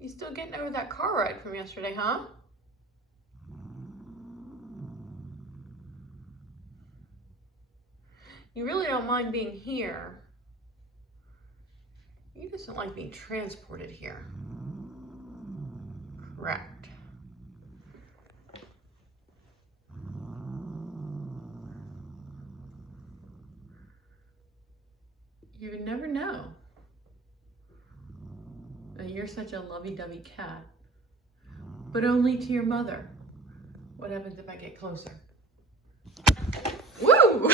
You still getting over that car ride from yesterday, huh? You really don't mind being here. You just don't like being transported here. Correct. You would never know. You're such a lovey-dovey cat. But only to your mother. What happens if I get closer? Woo!